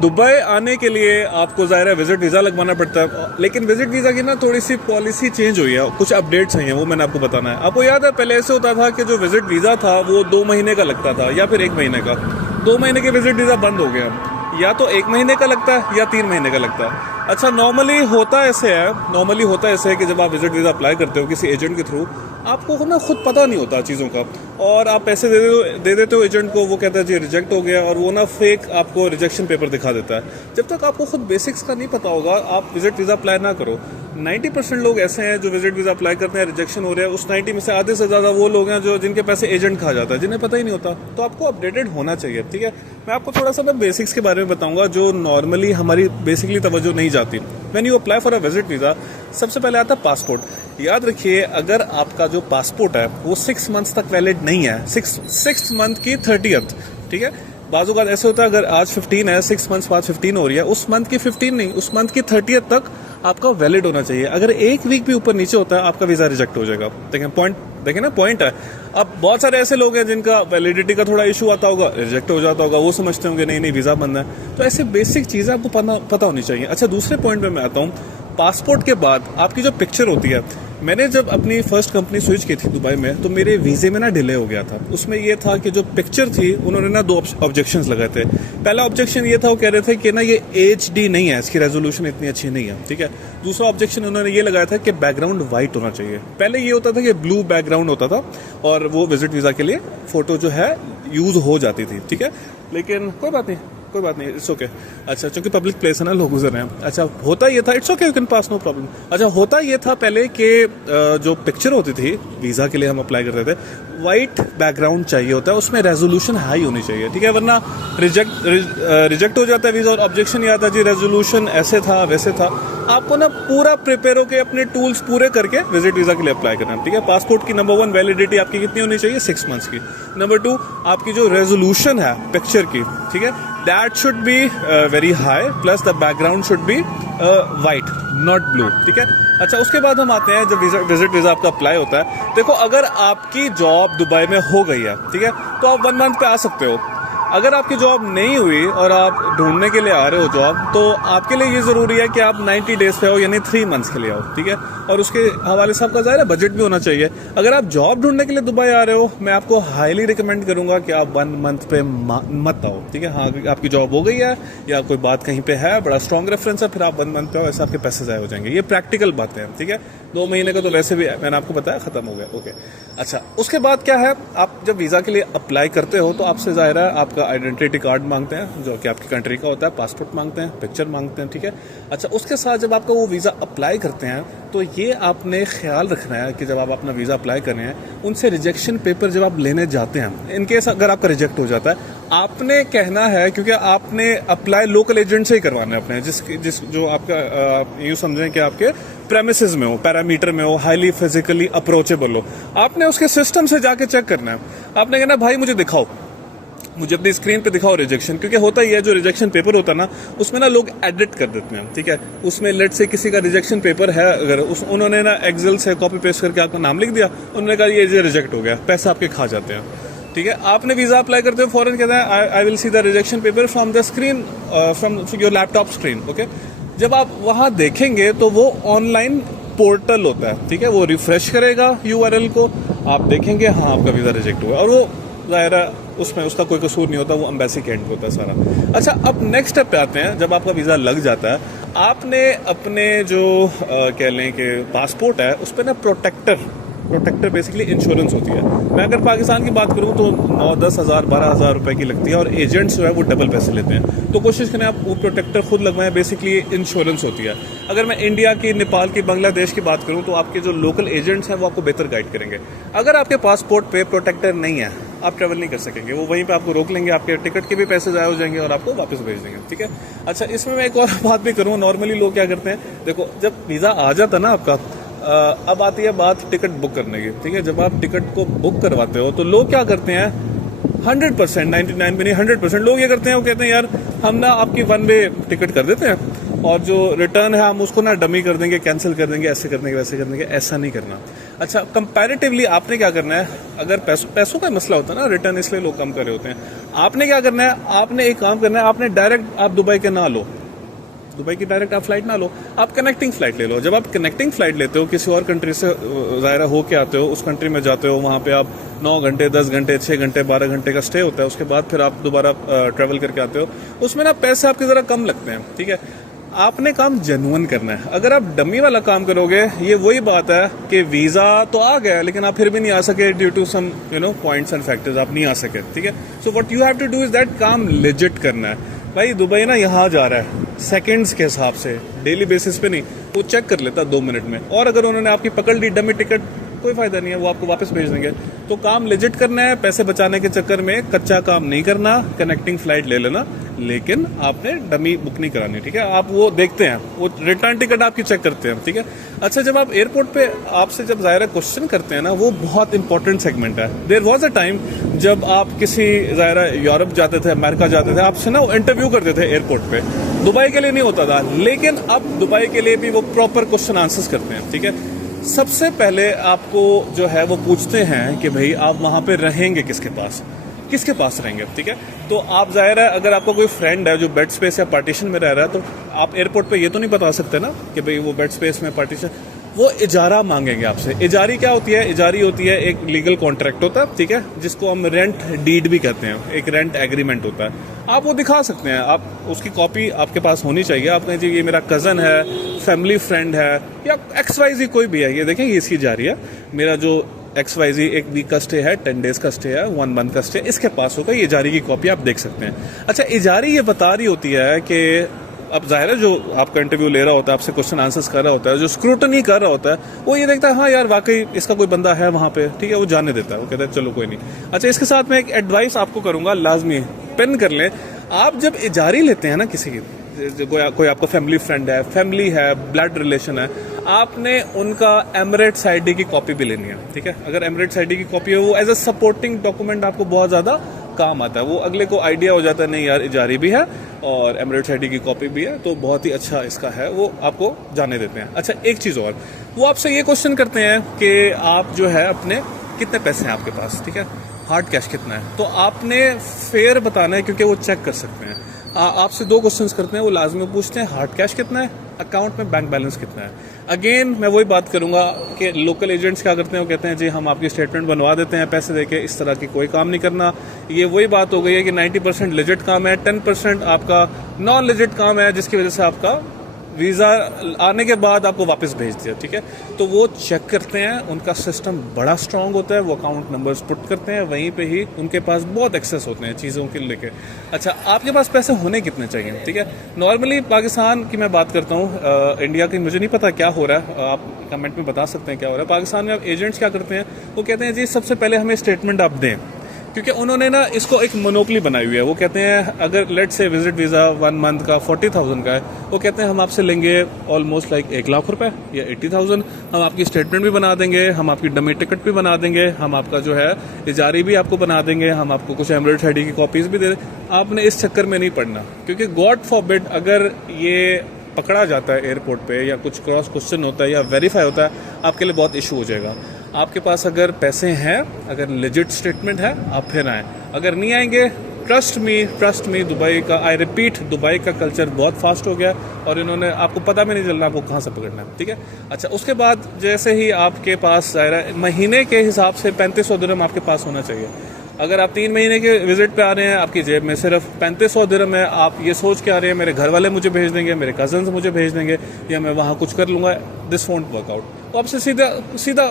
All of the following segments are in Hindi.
दुबई आने के लिए आपको ज़ाहिर है विजिट वीज़ा लगवाना पड़ता है, लेकिन विजिट वीज़ा की ना थोड़ी सी पॉलिसी चेंज हुई है, कुछ अपडेट्स आई हैं, वो मैंने आपको बताना है। आपको याद है पहले ऐसे होता था कि जो विजिट वीज़ा था वो 2 महीने का लगता था या फिर 1 महीने का। 2 महीने के विजिट वीज़ा बंद हो गया, या तो 1 महीने का लगता है या 3 महीने का लगता है। अच्छा, नॉर्मली होता ऐसे है कि जब आप विजिट वीज़ा अप्लाई करते हो किसी एजेंट के थ्रू, आपको ना खुद पता नहीं होता चीज़ों का, और आप पैसे दे देते हो एजेंट को, वो कहता है जी रिजेक्ट हो गया, और वो ना फेक आपको रिजेक्शन पेपर दिखा देता है। जब तक आपको खुद बेसिक्स का नहीं पता होगा आप विजिट वीज़ा अप्लाई ना करो। 90% लोग ऐसे हैं जो विजिट वीज़ा अप्लाई करते हैं, रिजेक्शन हो रहा है। उस 90 में से आधे से ज़्यादा वो लोग हैं जो जिनके पैसे एजेंट खा जाता है, जिन्हें पता ही नहीं होता। तो आपको अपडेटेड होना चाहिए, ठीक है। मैं आपको थोड़ा सा मैं बेसिक्स के बारे में बताऊंगा जो नॉर्मली हमारी बेसिकली तवज्जो नहीं जाती। When you apply for a visit visa, सबसे पहले आता है पासपोर्ट। याद रखिए, अगर आपका जो पासपोर्ट है वो 6 मंथ्स तक वैलिड नहीं है, 6 मंथ की 30th, ठीक है। बाजू का ऐसे होता है, अगर आज 15 है, 6 मंथ्स बाद 15 हो रही है, उस मंथ की 15 नहीं, उस मंथ की 30th तक आपका वैलिड होना चाहिए। अगर 1 वीक भी ऊपर नीचे होता है आपका वीज़ा रिजेक्ट हो जाएगा। देखें ना, पॉइंट है। अब बहुत सारे ऐसे लोग हैं जिनका वैलिडिटी का थोड़ा इशू आता होगा, रिजेक्ट हो जाता होगा, वो समझते होंगे नहीं वीज़ा बंद है। तो ऐसे बेसिक चीज़ें आपको पता होनी चाहिए। अच्छा, दूसरे पॉइंट पे मैं आता हूँ। पासपोर्ट के बाद आपकी जो पिक्चर होती है, मैंने जब अपनी फर्स्ट कंपनी स्विच की थी दुबई में, तो मेरे वीज़े में ना डिले हो गया था। उसमें ये था कि जो पिक्चर थी उन्होंने ना 2 ऑब्जेक्शंस लगाए थे। पहला ऑब्जेक्शन ये था, वो कह रहे थे कि ना ये HD नहीं है, इसकी रेजोल्यूशन इतनी अच्छी नहीं है, ठीक है। दूसरा ऑब्जेक्शन उन्होंने ये लगाया था कि बैकग्राउंड वाइट होना चाहिए। पहले ये होता था कि ब्लू बैकग्राउंड होता था और वो विजिट वीज़ा के लिए फ़ोटो जो है यूज़ हो जाती थी, ठीक है। लेकिन कोई बात नहीं, इट्स ओके। अच्छा, चूंकि पब्लिक प्लेस है ना, लोग गुजर रहे हैं। अच्छा, होता ये था, it's okay, you can pass, no problem. अच्छा, होता ये था पहले कि जो पिक्चर होती थी वीज़ा के लिए हम अप्लाई करते थे, वाइट बैकग्राउंड चाहिए होता है, उसमें रेजोल्यूशन हाई होनी चाहिए, ठीक है, वरना रिजेक्ट हो जाता है वीज़ा। और ऑब्जेक्शन ये आता जी रेजोल्यूशन ऐसे था वैसे था। आपको ना पूरा प्रिपेयर होकर अपने टूल्स पूरे करके विजिट वीज़ा के लिए अप्लाई करना है, ठीक है। पासपोर्ट की नंबर 1 वैलिडिटी आपकी कितनी होनी चाहिए? 6 मंथ्स की। नंबर 2, आपकी जो रेजोल्यूशन है पिक्चर की, ठीक है, that should be very high, plus the background should be white, not blue, ठीक है। अच्छा, उसके बाद हम आते हैं जब विजिट वीज़ा आपका अप्लाई होता है। देखो, अगर आपकी जॉब दुबई में हो गई है, ठीक है, तो आप 1 मंथ पे आ सकते हो। अगर आपकी जॉब नहीं हुई और आप ढूंढने के लिए आ रहे हो जॉब, तो आपके लिए ये ज़रूरी है कि आप 90 डेज पे हो, यानी 3 मंथ्स के लिए आओ, ठीक है। और उसके हवाले से आपका ज़ाहिर है बजट भी होना चाहिए। अगर आप जॉब ढूंढने के लिए दुबई आ रहे हो, मैं आपको हाईली रिकमेंड करूंगा कि आप 1 मंथ पे मत आओ, ठीक है। हाँ, आपकी जॉब हो गई है या कोई बात कहीं पे है, बड़ा स्ट्रॉन्ग रेफरेंस है, फिर आप 1 मंथ पे आओ, ऐसे आपके पैसे ज़ाया हो जाएंगे। ये प्रैक्टिकल बातें हैं, ठीक है। 2 महीने का तो वैसे भी मैंने आपको बताया ख़त्म हो गया, ओके। अच्छा, उसके बाद क्या है, आप जब वीज़ा के लिए अप्लाई करते हो तो आपसे ज़ाहिर है आपका आइडेंटिटी कार्ड मांगते हैं जो कि आपकी कंट्री का होता है, पासपोर्ट मांगते हैं, पिक्चर मांगते हैं, ठीक है। अच्छा, उसके साथ जब आपका वो वीज़ा अप्लाई करते हैं तो ये आपने ख्याल रखना है कि जब आप अपना वीज़ा अप्लाई कर रहे हैं, उनसे रिजेक्शन पेपर जब आप लेने जाते हैं, इनकेस अगर आपका रिजेक्ट हो जाता है, आपने कहना है, क्योंकि आपने अप्लाई लोकल एजेंट से ही करवाना है अपने, जिस जो आपका यूँ समझें कि आपके प्रेमिसेस में हो, पैरामीटर में हो, हाईली फिजिकली अप्रोचेबल हो, आपने उसके सिस्टम से जाके चेक करना है। आपने कहना भाई मुझे दिखाओ, मुझे अपनी स्क्रीन पे दिखाओ रिजेक्शन। क्योंकि होता ही है, जो रिजेक्शन पेपर होता है ना, उसमें ना लोग एडिट कर देते हैं, ठीक है। उसमें लेट से किसी का रिजेक्शन पेपर है, अगर उन्होंने ना एक्सेल से कॉपी पेस्ट करके आपका नाम लिख दिया, उन्होंने कहा ये रिजेक्ट हो गया, पैसे आपके खा जाते हैं, ठीक है। आपने वीज़ा अप्लाई करते हो, फौरन कहते हैं I will see the rejection paper from the screen, from your laptop screen, okay. जब आप वहाँ देखेंगे तो वो ऑनलाइन पोर्टल होता है, ठीक है, वो रिफ्रेश करेगा URL को, आप देखेंगे हाँ आपका वीज़ा रिजेक्ट हुआ, और वो ज़ाहिर है उसमें उसका कोई कसूर नहीं होता, वो एम्बेसी के एंड पे होता है सारा। अच्छा, अब नेक्स्ट स्टेप पे आते हैं। जब आपका वीज़ा लग जाता है, आपने अपने जो कह लें कि पासपोर्ट है, उस पर ना प्रोटेक्टर बेसिकली इंश्योरेंस होती है। मैं अगर पाकिस्तान की बात करूं तो 9-10 हज़ार 12 हज़ार रुपए की लगती है, और एजेंट्स जो है वो डबल पैसे लेते हैं। तो कोशिश करें आप वो प्रोटेक्टर खुद लगवाएं, बेसिकली इंश्योरेंस होती है। अगर मैं इंडिया की, नेपाल की, बांग्लादेश की बात करूं तो आपके जो लोकल एजेंट्स हैं वो आपको बेहतर गाइड करेंगे। अगर आपके पासपोर्ट पे प्रोटेक्टर नहीं है, आप ट्रैवल नहीं कर सकेंगे, वो वहीं पे आपको रोक लेंगे, आपके टिकट के भी पैसे ज़ाया हो जाएंगे और आपको वापस भेज देंगे, ठीक है। अच्छा, इसमें मैं एक और बात भी करूँ, नॉर्मली लोग क्या करते हैं, देखो जब वीज़ा आ जाता है ना आपका, अब आती है बात टिकट बुक करने की, ठीक है। जब आप टिकट को बुक करवाते हो तो लोग क्या करते हैं, 100%, 99 भी नहीं 100% लोग ये करते हैं, वो कहते हैं यार हम ना आपकी 1 वे टिकट कर देते हैं और जो रिटर्न है हम उसको ना डमी कर देंगे, कैंसिल कर देंगे, ऐसे कर देंगे, वैसे कर देंगे। ऐसा नहीं करना। अच्छा, कंपैरेटिवली आपने क्या करना है, अगर पैसों का मसला होता है ना, रिटर्न इसलिए लोग कम कर रहे होते हैं, आपने क्या करना है, आपने एक काम करना है, आपने डायरेक्ट आप दुबई के ना लो, दुबई की डायरेक्ट आप फ्लाइट ना लो, आप कनेक्टिंग फ्लाइट ले लो। जब आप कनेक्टिंग फ्लाइट लेते हो किसी और कंट्री से ज़ाहिर हो के आते हो, उस कंट्री में जाते हो, वहाँ पे आप 9 घंटे 10 घंटे 6 घंटे 12 घंटे का स्टे होता है, उसके बाद फिर आप दोबारा ट्रैवल करके आते हो, उसमें ना पैसे आपके ज़रा कम लगते हैं, ठीक है। आपने काम जेन्युइन करना है। अगर आप डमी वाला काम करोगे, ये वही बात है कि वीज़ा तो आ गया लेकिन आप फिर भी नहीं आ सके due to some points and factors, आप नहीं आ सके, ठीक है। So what you have to do is that काम लेजिट करना है। भाई दुबई ना यहाँ जा रहा है सेकंड्स के हिसाब से, डेली बेसिस पे नहीं, वो चेक कर लेता 2 मिनट में, और अगर उन्होंने आपकी पकड़ ली डमी टिकट, कोई फायदा नहीं है, वो आपको वापस भेज देंगे। तो काम लेजिट करना है, पैसे बचाने के चक्कर में कच्चा काम नहीं करना, कनेक्टिंग फ्लाइट ले लेना, लेकिन आपने डमी बुक नहीं करानी, ठीक है। आप वो देखते हैं, वो रिटर्न टिकट आपकी चेक करते हैं, ठीक है। अच्छा, जब आप एयरपोर्ट पे आपसे जब ज़ाहिर क्वेश्चन करते हैं ना, वो बहुत इंपॉर्टेंट सेगमेंट है। देयर वाज अ टाइम जब आप किसी ज़ाहिर यूरोप जाते थे, अमेरिका जाते थे, आपसे ना वो इंटरव्यू करते थे एयरपोर्ट पे, दुबई के लिए नहीं होता था, लेकिन अब दुबई के लिए भी वो प्रॉपर क्वेश्चन आंसर्स करते हैं, ठीक है। सबसे पहले आपको जो है वो पूछते हैं कि भाई आप वहाँ पे रहेंगे किसके पास रहेंगे, ठीक है। तो आप ज़ाहिर है अगर आपका कोई फ्रेंड है जो बेड स्पेस या पार्टीशन में रह रहा है, तो आप एयरपोर्ट पे ये तो नहीं बता सकते ना कि भाई वो बेड स्पेस में पार्टीशन, वो इजारा मांगेंगे आपसे। इजारी क्या होती है? इजारी होती है एक लीगल कॉन्ट्रैक्ट होता है, ठीक है, जिसको हम रेंट डीड भी कहते हैं, एक रेंट एग्रीमेंट होता है। आप वो दिखा सकते हैं, आप उसकी कॉपी आपके पास होनी चाहिए। आप कहें जी ये मेरा कज़न है, फैमिली फ्रेंड है, या XYZ कोई भी है, ये देखें ये इसकी जारी है, मेरा जो XYZ 1 वीक का स्टे है, 10 डेज का स्टे है, 1 मंथ का स्टे इसके पास होगा, ये जारी की कॉपी आप देख सकते हैं। अच्छा, इजारी ये बता रही होती है कि अब जाहिर है जो आपका इंटरव्यू ले रहा होता है, आपसे क्वेश्चन आंसर्स कर रहा होता है, जो स्क्रूटनी कर रहा होता है, वो ये देखता है हाँ यार वाकई इसका कोई बंदा है वहाँ पे, ठीक है, वो जाने देता है, वो कहता है चलो कोई नहीं। अच्छा, इसके साथ मैं एक एडवाइस आपको करूँगा, लाजमी पेन कर लें। आप जब इजारी लेते हैं ना किसी की, कोई आपका फैमिली फ्रेंड है, फैमिली है, ब्लड रिलेशन है, आपने उनका एमिरेट्स आईडी की कॉपी भी लेनी है, ठीक है। अगर एमिरेट्स आईडी की कॉपी है, वो एज अ सपोर्टिंग डॉक्यूमेंट आपको बहुत ज़्यादा काम आता है। वो अगले को आइडिया हो जाता है नहीं यार इजारी भी है और एमिरेट्स आईडी की कॉपी भी है, तो बहुत ही अच्छा इसका है, वो आपको जाने देते हैं। अच्छा, एक चीज़ और, वो आपसे ये क्वेश्चन करते हैं कि आप जो है अपने कितने पैसे हैं आपके पास, ठीक है, हार्ड कैश कितना है, तो आपने फेयर बताना है क्योंकि वो चेक कर सकते हैं। आपसे 2 क्वेश्चंस करते हैं, वो लाजमी पूछते हैं हार्ड कैश कितना है, अकाउंट में बैंक बैलेंस कितना है। अगेन मैं वही बात करूंगा कि लोकल एजेंट्स क्या करते हैं, वो कहते हैं जी हम आपकी स्टेटमेंट बनवा देते हैं पैसे देके, इस तरह की कोई काम नहीं करना। ये वही बात हो गई है कि 90% लेजिट काम है, 10% आपका नॉन लेजिट काम है, जिसकी वजह से आपका वीज़ा आने के बाद आपको वापस भेज दिया, ठीक है। तो वो चेक करते हैं, उनका सिस्टम बड़ा स्ट्रांग होता है, वो अकाउंट नंबर्स पुट करते हैं, वहीं पे ही उनके पास बहुत एक्सेस होते हैं चीज़ों के लेके। अच्छा, आपके पास पैसे होने कितने चाहिए, ठीक है। नॉर्मली पाकिस्तान की मैं बात करता हूँ, इंडिया की मुझे नहीं पता क्या हो रहा है, आप कमेंट में बता सकते हैं क्या हो रहा है। पाकिस्तान में अब एजेंट्स क्या करते हैं, वो कहते हैं जी सबसे पहले हमें स्टेटमेंट आप दें, क्योंकि उन्होंने ना इसको एक मोनोपली बनाई हुई है। वो कहते हैं अगर लेट से विजिट वीज़ा 1 मंथ का 40,000 का है, वो कहते हैं हम आपसे लेंगे ऑलमोस्ट लाइक 1 लाख रुपए या 80,000, हम आपकी स्टेटमेंट भी बना देंगे, हम आपकी डमी टिकट भी बना देंगे, हम आपका जो है इजारी भी आपको बना देंगे, हम आपको कुछ एमिरेट्स आईडी की कॉपीज़ भी दे दें। आपने इस चक्कर में नहीं पड़ना, क्योंकि गॉड फॉरबिड अगर ये पकड़ा जाता है एयरपोर्ट पे या कुछ क्रॉस क्वेश्चन होता है या वेरीफाई होता है, आपके लिए बहुत इशू हो जाएगा। आपके पास अगर पैसे हैं, अगर लेजिट स्टेटमेंट है, आप फिर आएँ। अगर नहीं आएंगे, ट्रस्ट मी, दुबई का, आई रिपीट, दुबई का कल्चर बहुत फास्ट हो गया और इन्होंने आपको पता भी नहीं चलना आपको कहाँ से पकड़ना है, ठीक है। अच्छा, उसके बाद जैसे ही आपके पास महीने के हिसाब से 3500 दिरहम आपके पास होना चाहिए। अगर आप 3 महीने के विजिट पे आ रहे हैं, आपकी जेब में सिर्फ 3500 दिरहम है, आप ये सोच के आ रहे हैं मेरे घर वाले मुझे भेज देंगे, मेरे कजन्स मुझे भेज देंगे, या मैं वहाँ कुछ कर लूँगा, दिस वोंट वर्क आउट। तो आपसे सीधा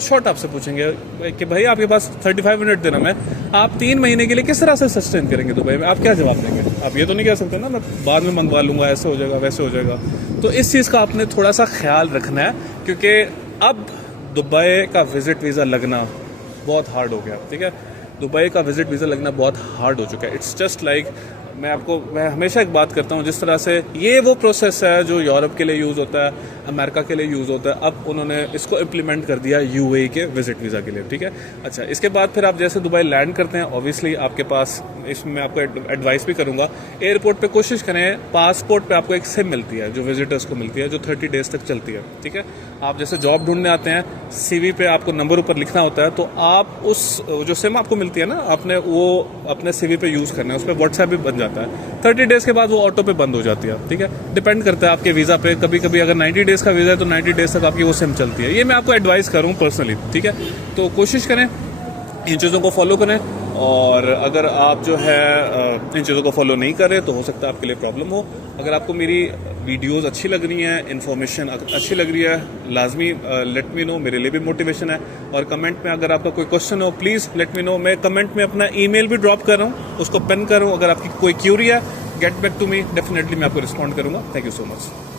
शॉर्ट आपसे पूछेंगे कि भाई आपके पास 35 मिनट दिरहम है, आप 3 महीने के लिए किस तरह से सस्टेन करेंगे दुबई में, आप क्या जवाब देंगे? आप ये तो नहीं कह सकते ना मैं बाद में मंगवा लूँगा, ऐसे हो जाएगा वैसे हो जाएगा। तो इस चीज़ का आपने थोड़ा सा ख्याल रखना है, क्योंकि अब दुबई का विजिट वीज़ा लगना बहुत हार्ड हो गया, ठीक है। दुबई का विजिट वीज़ा लगना बहुत हार्ड हो चुका है। इट्स जस्ट लाइक मैं हमेशा एक बात करता हूँ, जिस तरह से ये वो प्रोसेस है जो यूरोप के लिए यूज़ होता है, अमेरिका के लिए यूज़ होता है, अब उन्होंने इसको इम्प्लीमेंट कर दिया यूएई के विजिट वीज़ा के लिए, ठीक है। अच्छा, इसके बाद फिर आप जैसे दुबई लैंड करते हैं, ऑब्वियसली आपके पास, इसमें मैं आपको एडवाइस भी करूंगा, एयरपोर्ट पे कोशिश करें, पासपोर्ट पे आपको एक सिम मिलती है जो विजिटर्स को मिलती है, जो 30 डेज तक चलती है, ठीक है। आप जैसे जॉब ढूंढने आते हैं, सीवी पे आपको नंबर ऊपर लिखना होता है, तो आप उस जो सिम आपको मिलती है ना, आपने वो अपने सीवी पे यूज़ करना है, उस पर व्हाट्सएप भी बन जाता है। 30 डेज के बाद वो ऑटो पे बंद हो जाती है, ठीक है। डिपेंड करता है आपके वीज़ा पे, कभी कभी अगर 90 डेज का वीज़ा है तो 90 डेज तक आपकी वो सिम चलती है। ये मैं आपको एडवाइस करूँ पर्सनली, ठीक है। तो कोशिश करें इन चीज़ों को फॉलो करें, और अगर आप जो है इन चीज़ों को फॉलो नहीं कर रहे तो हो सकता है आपके लिए प्रॉब्लम हो। अगर आपको मेरी वीडियोस अच्छी लग रही हैं, इन्फॉर्मेशन अच्छी लग रही है, लाजमी लेट मी नो, मेरे लिए भी मोटिवेशन है। और कमेंट में अगर आपका कोई क्वेश्चन हो, प्लीज़ लेट मी नो। मैं कमेंट में अपना ईमेल भी ड्रॉप कर रहा हूँ, उसको पेन कर रहा हूँ। अगर आपकी कोई क्यूरी है, get back to me, definitely मैं आपको रिस्पॉन्ड करूँगा। Thank you so much.